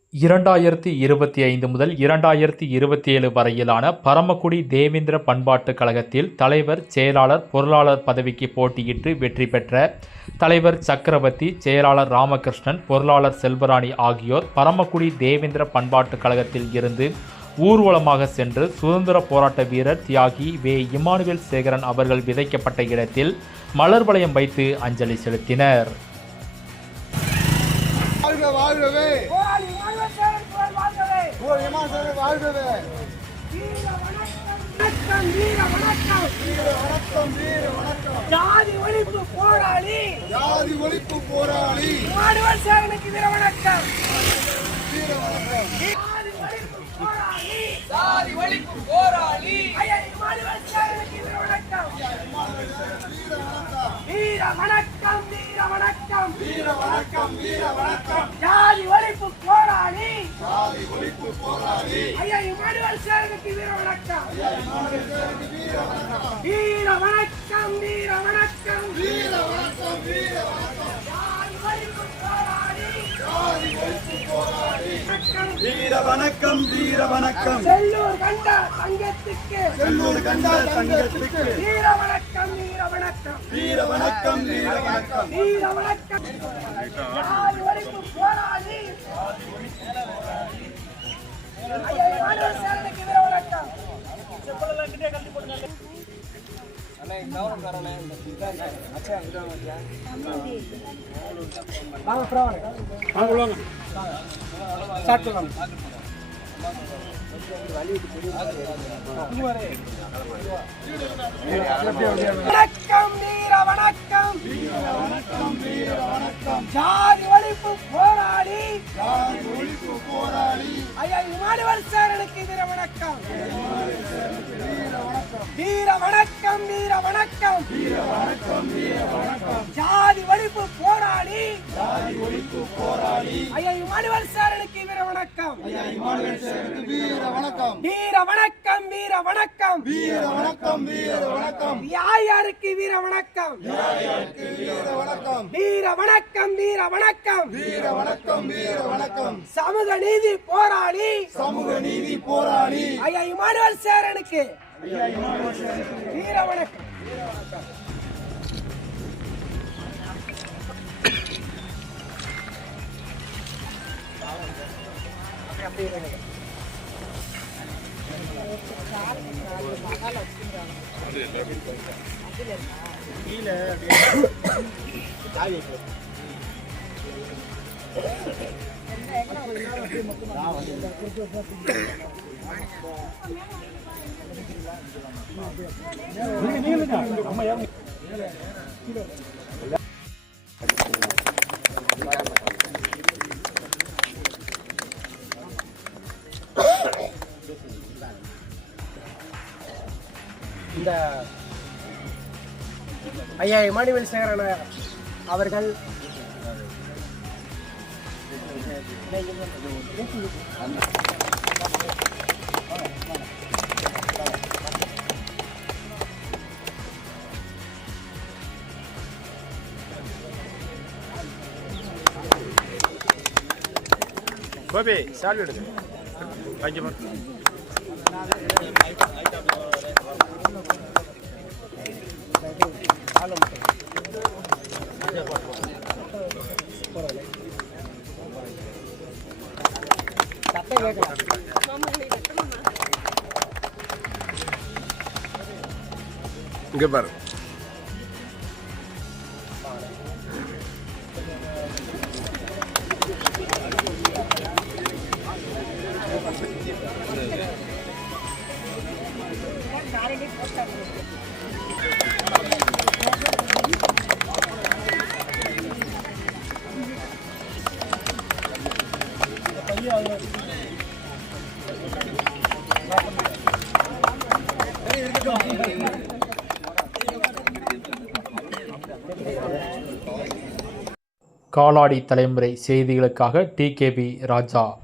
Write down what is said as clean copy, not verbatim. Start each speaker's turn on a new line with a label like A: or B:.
A: 2025 முதல் 2027 வரையிலான பரமக்குடி தேவேந்திர பண்பாட்டுக் கழகத்தில் தலைவர், செயலாளர், பொருளாளர் பதவிக்கு போட்டியிட்டு வெற்றி பெற்ற தலைவர் சக்கரவர்த்தி, செயலாளர் ராமகிருஷ்ணன், பொருளாளர் செல்வராணி ஆகியோர் பரமக்குடி தேவேந்திர பண்பாட்டுக் கழகத்தில் இருந்து ஊர்வலமாக சென்று சுதந்திர போராட்ட வீரர் தியாகி வே. இம்மானுவேல் சேகரன் அவர்கள் விதைக்கப்பட்ட இடத்தில் மலர் வளையம் வைத்து அஞ்சலி செலுத்தினர்.
B: ஜாதி ஒழிப்பு போராளி இம்மானுவேல் சேகரனுக்கு வீர வணக்கம். ஜாதி ஒழிப்பு போராளி ஐயா இம்மானுவேல் சேகரனுக்கு வீர வணக்கம். வீர வணக்கம், வீர வணக்கம், வீர வணக்கம், வீர வணக்கம். ஜாதி ஒழிப்பு போராளி ஐயா இம்மானுவேல் சேகரனுக்கு வீர வணக்கம். வீர வணக்கம், வீர வணக்கம், வீர வணக்கம், வீர வணக்கம். ஜாதி ஒழிப்பு போராளி
C: வீர வணக்கம், வீர வணக்கம்.
B: செல்லூர் கண்ட தங்கத்துக்கு வீர வணக்கம், வீர வணக்கம்,
C: வீர வணக்கம், வீர வணக்கம்.
B: வீர வணக்கம். ஜாதி ஒழிப்பு போராளி ஐயா இம்மானுவேல் சேகரனுக்கு வீர வணக்கம். வணக்கம், வீர வணக்கம், ஜாதி ஒழிப்பு போராளி ஐயா இம்மானுவேல் சேகரனுக்கு வீர வணக்கம். வீர வணக்கம், வீர வணக்கம், ஜாதி ஒழிப்பு போராளி ஐயா இம்மானுவேல் சேகரனுக்கு வீர வணக்கம். வீர வணக்கம், வீர வணக்கம்,
C: வீர வணக்கம், வீர வணக்கம்.
B: யாருக்கு வீர வணக்கம்.
C: வீர வணக்கம்,
B: வீர வணக்கம், வீர வணக்கம்,
C: வீர வணக்கம், வீர வணக்கம்.
B: சமூக நீதி போராளி
C: சமூக நீதி போராளி
B: ஐயா இம்மானுவேல் சேகரனுக்கு வீர வணக்கம். இந்த ஐயா இம்மானுவேல் சேகரன் அவர்கள்
D: கோபி சால்வி எடுங்க.
C: இங்க பாரு.
A: காலாடி தலைமுறை செய்திகளுக்காக டிகேபி ராஜா.